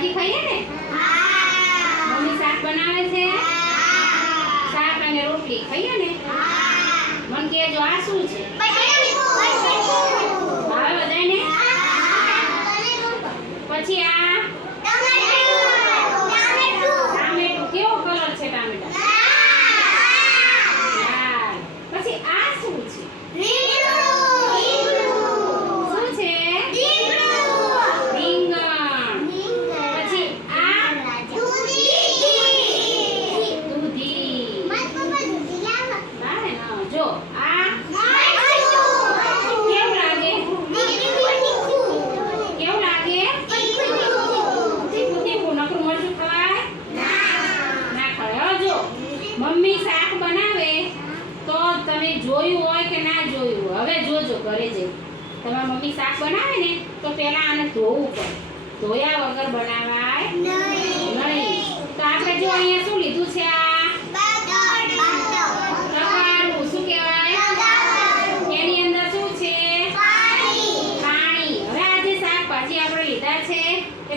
ભાજી ખાઈએ ને? મમ્મી શાક બનાવે છે? શાક અને રોટલી ખાઈએ ને? મને કહેજો આ શું છે ભાવે બધાને પછી આ ટામેટું કેવો કલર છે ટામેટા લાલ પછી આ શું છે શું છે રીંગણ પછી આ દૂધી લાવે ને જો આ કેવું લાગે કેવું લાગે તીખું તીખું નકરું મરચું ખવાય ના ખવાય હવે જો મમ્મી શાક બનાવે, તો તમે જોયું હોય કે ના જોયું હોય? હવે જોજો, ઘરે જઈ. તમારા મમ્મી શાક બનાવે ને, તો પહેલા આને ધોવું પડે. ધોયા વગર બનાવાય નહીં. તો આપણે જો અહીંયા શું લીધું છે આ?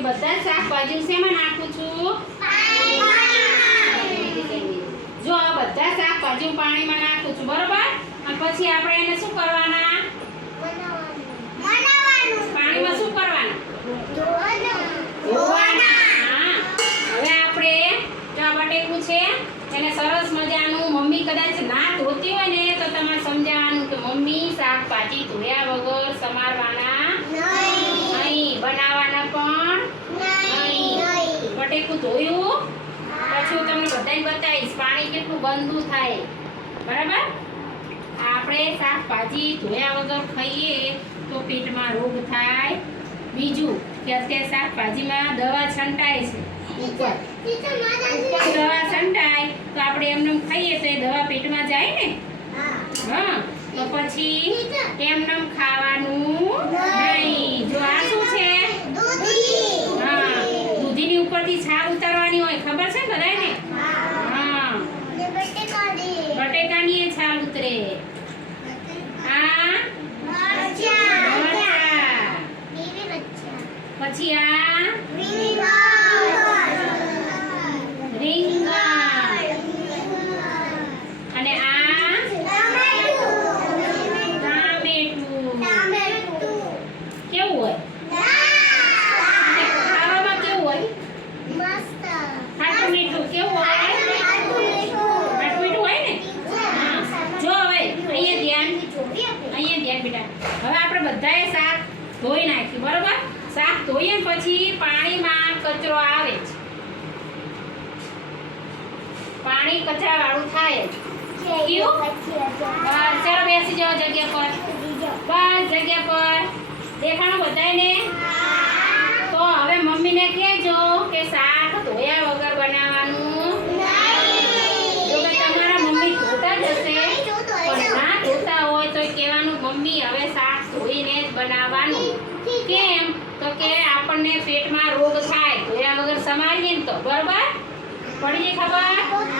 બધા શાકભાજી શેમાં નાખું છું? જો આ બધા શાકભાજી હું પાણીમાં નાખું છું બરોબર? અને પછી આપણે એને શું કરવાના? પાણીમાં શું કરવાના? હવે આપણે જો આ બટેકું છે એને સરસ મજાનું મમ્મી કદાચ ના ધોતી હોય ને તો તમારે સમજાવવાનું કે મમ્મી શાકભાજી ધોયા વગર સમારવાના નહીં. બનાવવાના પણ બટેકું ધોયું? બધાને બતાવીશ. પાણી કેટલું ગંદુ થાય. બરાબર? આપણે શાકભાજી ધોયા વગર ખાઈએ તો પેટમાં રોગ થાય. બીજું કે અત્યારે શાકભાજીમાં દવા છંટાય છે. ઉપર. ઉપર દવા છંટાય તો આપણે એમને ખાઈએ તો એ દવા પેટમાં જાય ને? હા. તો પછી એમને ખાવાનું નહીં જો આ શું છે હા દૂધીની ઉપરથી છાલ ઉતારવાની હોય ખબર છે બધાને હા બટેકાની એ છાલ ઉતરે આ મરચાં. પછી આ? રીંગણ. અને આ? ટામેટું. કેવું હોય? ખાવામાં કેવું હોય? ખાટું મીઠું કેવું હોય? ને? જો હવે, અહીંયા ધ્યાન. અહીંયા ધ્યાન બેટા. હવે આપણે બધાએ શાક ધોઈ નાખ્યું બરોબર? શાક ધોઈએ પછી પાણીમાં કચરો આવે છે પાણી કચરા વાળું થાય જ. ચાલો બેસી જાઓ જગ્યા પર. બસ જગ્યા પર. દેખાણું બધાને તો હવે મમ્મીને કહેજો કે શાક ધોયા વગર બનાવવાનું. જો કે તમારા મમ્મી ધોતા જ હશે. પણ ના ધોતા હોય તો કહેવાનું મમ્મી હવે શાક ધોઈને જ બનાવવાનું. કેમ? તો કે આપણને પેટમાં રોગ થાય ધોયા વગર સમારીએ ને તો. બરોબર? પડી ખબર?